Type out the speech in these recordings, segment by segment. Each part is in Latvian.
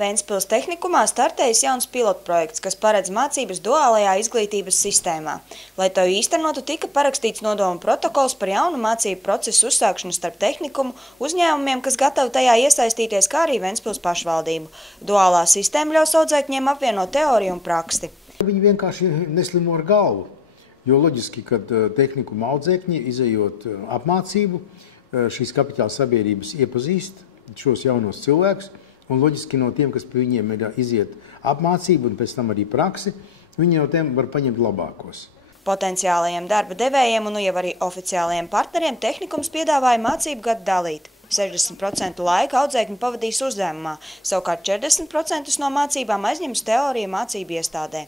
Ventspils tehnikumā startējis jauns pilotprojekts, kas paredz mācības duālajā izglītības sistēmā. Lai to īstenotu, tika parakstīts nodoma protokols par jaunu mācību procesu uzsākšanu starp tehnikumu, uzņēmumiem, kas gatavi tajā iesaistīties, kā arī Ventspils pašvaldību. Duālā sistēma ļaus audzēkņiem apvienot teoriju un praksi. Viņi vienkārši neslimo ar galvu, jo loģiski, kad tehnikuma audzēkņi, izejot apmācību, šīs kapitāla sabiedrības iepazīst šos jaunos cilvēkus, un loģiski no tiem, kas pie viņiem ir iziet apmācību un pēc tam arī praksi, viņi no tiem var paņemt labākos. Potenciālajiem darba devējiem un jau arī oficiālajiem partneriem tehnikums piedāvāja mācību gadu dalīt. 60% laika audzēkņi pavadīs uzņēmumā, savukārt 40% no mācībām aizņems teoriju mācību iestādē.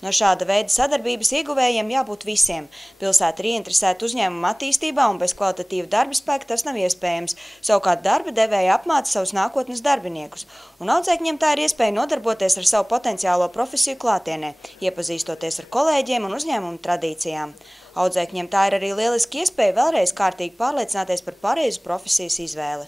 No šāda veida sadarbības ieguvējiem jābūt visiem. Pilsēta ir ieinteresēta uzņēmuma attīstībā un bez kvalitatīva darba spēka tas nav iespējams. Savukārt darba devēja apmāca savus nākotnes darbiniekus. Un audzēkņiem tā ir iespēja nodarboties ar savu potenciālo profesiju klātienē, iepazīstoties ar kolēģiem un uzņēmumu tradīcijām. Audzēkņiem tā ir arī lieliski iespēja vēlreiz kārtīgi pārliecināties par pareizu profesijas izvēli.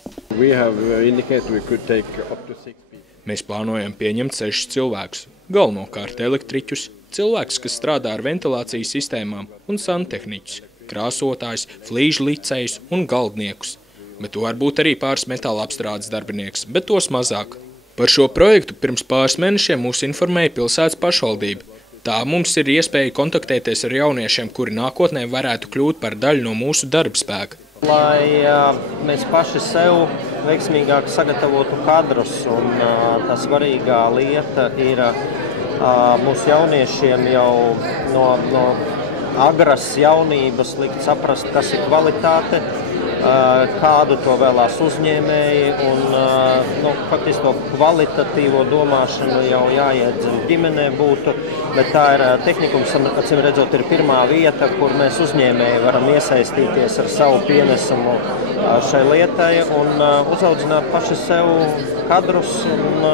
Mēs plānojam pieņemt 6 cilvēkus, galvenokārt elektriķus, cilvēkus, kas strādā ar ventilācijas sistēmām un santehniķus, krāsotājus, flīžu licējus un galdniekus. Bet var būt arī pāris metāla apstrādes darbinieks, bet tos mazāk. Par šo projektu pirms pāris mēnešiem mūs informēja pilsētas pašvaldība. Tā mums ir iespēja kontaktēties ar jauniešiem, kuri nākotnē varētu kļūt par daļu no mūsu darba spēka. Lai mēs paši sev veiksmīgāk sagatavotu kadrus, un tā svarīgā lieta ir mūsu jauniešiem jau no agras jaunības likt saprast, kas ir kvalitāte, kādu to vēlās uzņēmēji, un faktiski to kvalitatīvo domāšanu jau jāiedzen ģimenē būtu, bet tā ir tehnikums, acīm redzot, ir pirmā vieta, kur mēs uzņēmēji varam iesaistīties ar savu pienesumu šai lietai un uzaudzināt paši sev kadrus un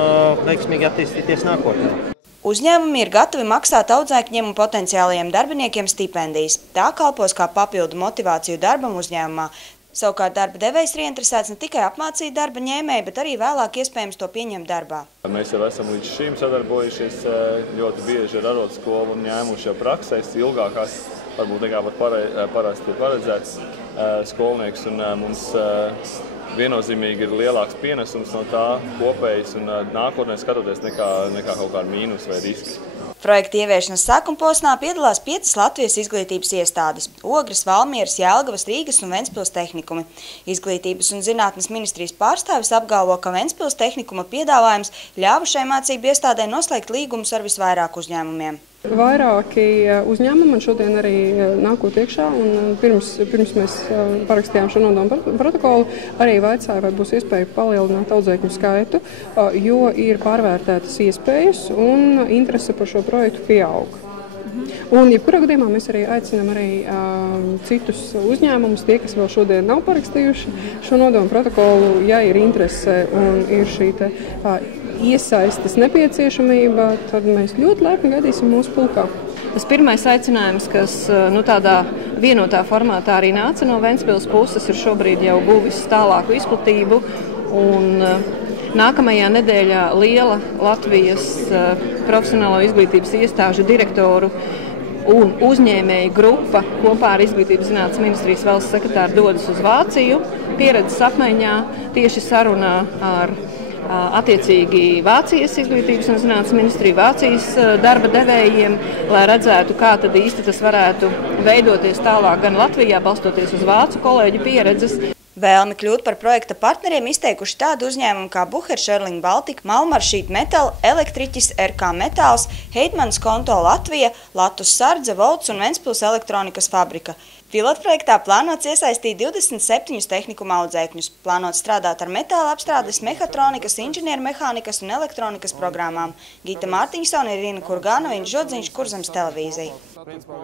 veiksmīgi attīstīties nākotnē. Uzņēmumi ir gatavi maksāt audzēkņiem un potenciālajiem darbiniekiem stipendijas. Tā kalpos kā papildu motivāciju darbam uzņēmumā. Savukārt darba devējs ir ieinteresēts ne tikai apmācīt darba ņēmēju, bet arī vēlāk iespējams to pieņemt darbā. Mēs jau esam līdz šim sadarbojušies ļoti bieži ar arotskolu un ņēmuši jau praksēs ilgākās, varbūt nekā pat parasti paredzēts skolnieks, un mums viennozīmīgi ir lielāks pienesums no tā kopējs un nākotnē skatoties nekā kaut kāda mīnus vai riski. Projekta ieviešanas sākuma posmā piedalās 5 Latvijas izglītības iestādes – Ogres, Valmieras, Jelgavas, Rīgas un Ventspils tehnikumi. Izglītības un zinātnes ministrijas pārstāvis apgalvo, ka Ventspils tehnikuma piedāvājums ļāva šai mācību iestādē noslēgt līgumus ar visvairāk uzņēmumiem. Vairāki uzņēmumi man šodien arī nākot iekšā, un pirms mēs parakstījām šo nodomu protokolu, arī vaicāja, vai būs iespēja palielināt audzēkņu skaitu, jo ir pārvērtētas iespējas un interese par šo projektu pieaug. Un, jebkurā gadījumā mēs arī aicinām citus uzņēmumus, tie, kas vēl šodien nav parakstījuši šo nodomu protokolu, ja ir interese un ir šī iesaistes nepieciešamība, tad mēs ļoti laipni gaidīsim mūsu pulkā. Tas pirmais aicinājums, kas tādā vienotā formātā arī nāca no Ventspils puses, ir šobrīd jau guvis tālāku izplatību. Un nākamajā nedēļā liela Latvijas profesionālo izglītības iestāžu direktoru un uzņēmēju grupa kopā ar Izglītības zinātnes ministrijas valsts sekretāru dodas uz Vāciju, pieredzes apmaiņā, tieši sarunā ar attiecīgi Vācijas izglītības un zinātnes ministriju, Vācijas darba devējiem, lai redzētu, kā tad īsti tas varētu veidoties tālāk gan Latvijā, balstoties uz vācu kolēģu pieredzes. Vēlmi kļūt par projekta partneriem izteikuši tādu uzņēmumu kā Bucher Sherling Baltica, Malmar Sheet Metal, Elektriķis, RK Metāls, Heitmans Konto Latvija, Latus Sardze, Volts un Ventspils elektronikas fabrika. Pilotprojektā plānots iesaistīt 27 tehnikuma audzēkņus, plānots strādāt ar metāla apstrādes, mehatronikas, inženiermehānikas un elektronikas programmām. Gita Mārtiņsone, Irina Kurgāna, Viņš Žodziņš, Kurzemes televīzija.